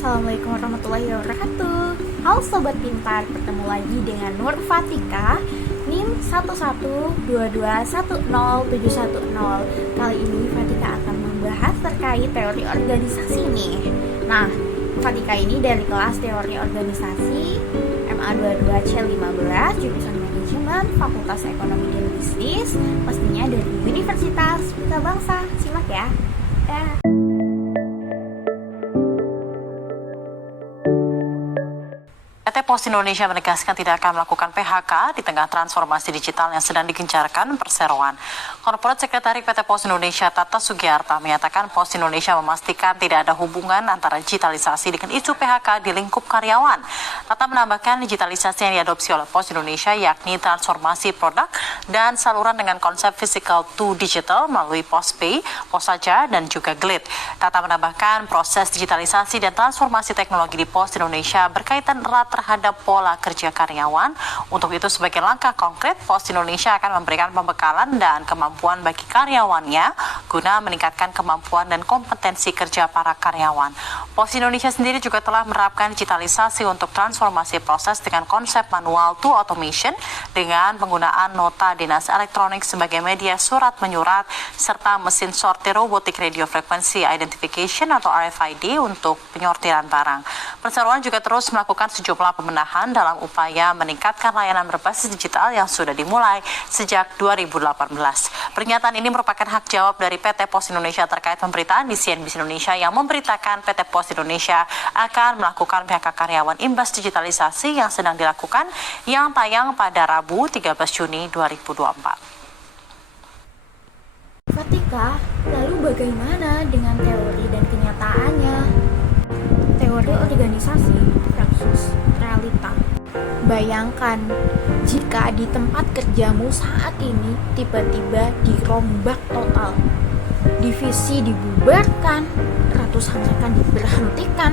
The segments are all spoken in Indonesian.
Assalamualaikum warahmatullahi wabarakatuh. Halo Sobat Pintar, bertemu lagi dengan Nur Fatika, NIM 112210710. Kali ini Fatika akan membahas terkait teori organisasi nih. Nah, Fatika ini dari kelas teori organisasi MA22C15, jurusan manajemen, Fakultas Ekonomi dan Bisnis, pastinya dari Universitas Pelita Bangsa. Simak ya. PT Pos Indonesia menegaskan tidak akan melakukan PHK di tengah transformasi digital yang sedang digencarkan perseroan. Korporat Sekretari PT Pos Indonesia Tata Sugiarta menyatakan Pos Indonesia memastikan tidak ada hubungan antara digitalisasi dengan isu PHK di lingkup karyawan. Tata menambahkan digitalisasi yang diadopsi oleh Pos Indonesia yakni transformasi produk dan saluran dengan konsep physical to digital melalui PosPay, Pos Saja, dan juga Glit. Tata menambahkan proses digitalisasi dan transformasi teknologi di Pos Indonesia berkaitan erat terhadap pola kerja karyawan. Untuk itu sebagai langkah konkret, Pos Indonesia akan memberikan pembekalan dan kemampuan bagi karyawannya guna meningkatkan kemampuan dan kompetensi kerja para karyawan. Pos Indonesia sendiri juga telah menerapkan digitalisasi untuk transformasi proses dengan konsep manual to automation dengan penggunaan nota dinas elektronik sebagai media surat menyurat serta mesin sortir robotic radio frequency identification atau RFID untuk penyortiran barang. Perseroan juga terus melakukan sejumlah pembenahan dalam upaya meningkatkan layanan berbasis digital yang sudah dimulai sejak 2018. Pernyataan ini merupakan hak jawab dari PT Pos Indonesia terkait pemberitaan di CNBC Indonesia yang memberitakan PT Pos Indonesia akan melakukan PHK karyawan imbas digitalisasi yang sedang dilakukan yang tayang pada Rabu 13 Juni 2024. Fatika, lalu bagaimana dengan teori dan kenyataannya? Teori organisasi versus realita. Bayangkan jika di tempat kerjamu saat ini tiba-tiba dirombak total. Divisi dibubarkan, ratusan rekan diberhentikan.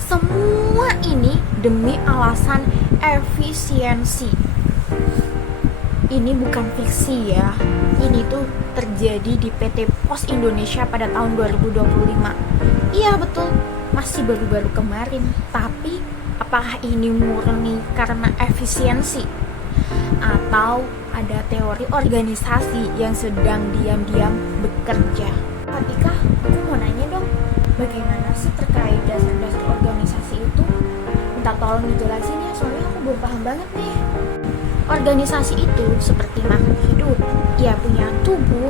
Semua ini demi alasan efisiensi. Ini bukan fiksi ya. Ini tuh terjadi di PT Pos Indonesia pada tahun 2025. Iya betul, masih baru-baru kemarin. Tapi apakah ini murni karena efisiensi? Atau ada teori organisasi yang sedang diam-diam bekerja? Fatika, aku mau nanya dong, bagaimana sih terkait dasar-dasar organisasi itu? Minta tolong dijelasin ya, soalnya aku belum paham banget nih. Organisasi itu seperti makhluk hidup. Ia punya tubuh,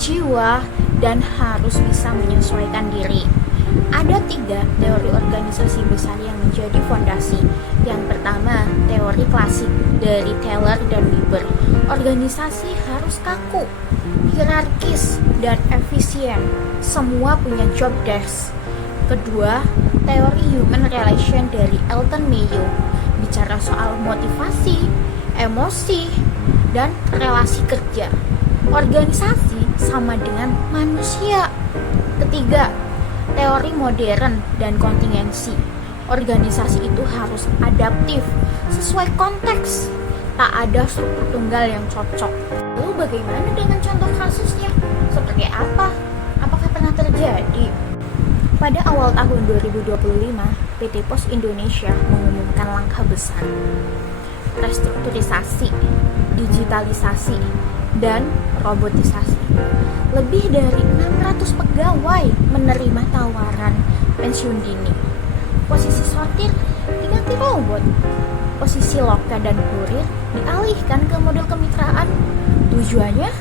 jiwa, dan harus bisa menyesuaikan diri. Ada 3 teori organisasi besar yang menjadi fondasi. Yang pertama, teori klasik dari Taylor dan Weber. Organisasi harus kaku, hierarkis, dan efisien. Semua punya job desk. Kedua, teori human relation dari Elton Mayo. Bicara soal motivasi, emosi, dan relasi kerja. Organisasi sama dengan manusia. Ketiga, teori modern dan kontingensi. Organisasi itu harus adaptif, sesuai konteks. Tak ada struktur tunggal yang cocok. Lalu bagaimana dengan contoh kasusnya? Seperti apa? Apakah pernah terjadi? Pada awal tahun 2025, PT Pos Indonesia mengumumkan langkah besar. Restrukturisasi, digitalisasi, dan robotisasi. Lebih dari 600 pegawai menerima tawaran pensiun dini. Posisi sortir diganti robot. Posisi loka dan kurir dialihkan ke model kemitraan. Tujuannya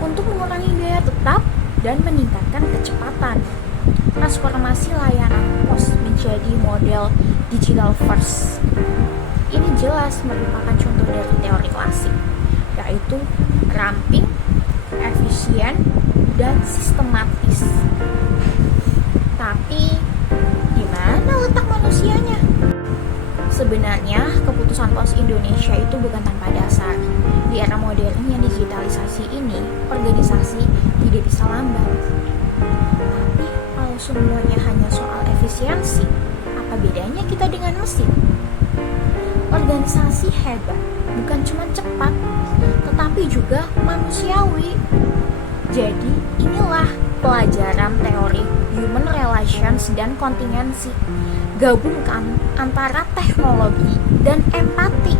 untuk mengurangi biaya tetap dan meningkatkan kecepatan. Transformasi layanan pos menjadi model digital first. Ini jelas merupakan contoh dari teori klasik, yaitu ramping, efisien, dan sistematis. Tapi, di mana letak manusianya? Sebenarnya, keputusan Pos Indonesia itu bukan tanpa dasar. Di era modern yang digitalisasi ini, organisasi tidak bisa lambat. Tapi, kalau semuanya hanya soal efisiensi, apa bedanya kita dengan mesin? Organisasi hebat bukan cuma cepat, tetapi juga manusiawi. Jadi inilah pelajaran teori human relation passions, dan kontingensi. Gabungkan antara teknologi dan empati.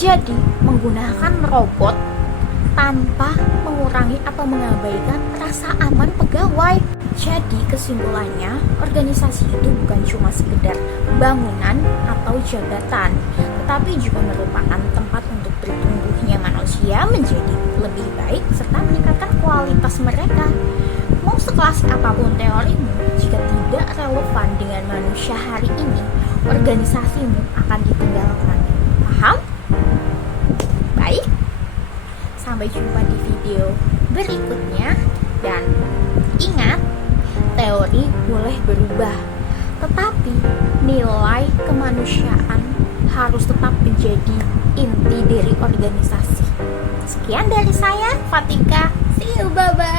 Jadi, menggunakan robot tanpa mengurangi atau mengabaikan rasa aman pegawai. Jadi, kesimpulannya, organisasi itu bukan cuma sekedar bangunan atau jabatan, tetapi juga merupakan tempat untuk bertumbuhnya manusia menjadi lebih baik serta meningkatkan kualitas mereka. Mau seklasik apapun teorimu, jika tidak relevan dengan manusia hari ini, organisasimu akan ditinggalkan. Paham? Baik, sampai jumpa di video berikutnya, dan ingat, teori boleh berubah, tetapi nilai kemanusiaan harus tetap menjadi inti dari organisasi. Sekian dari saya, Fatika. See you, bye-bye.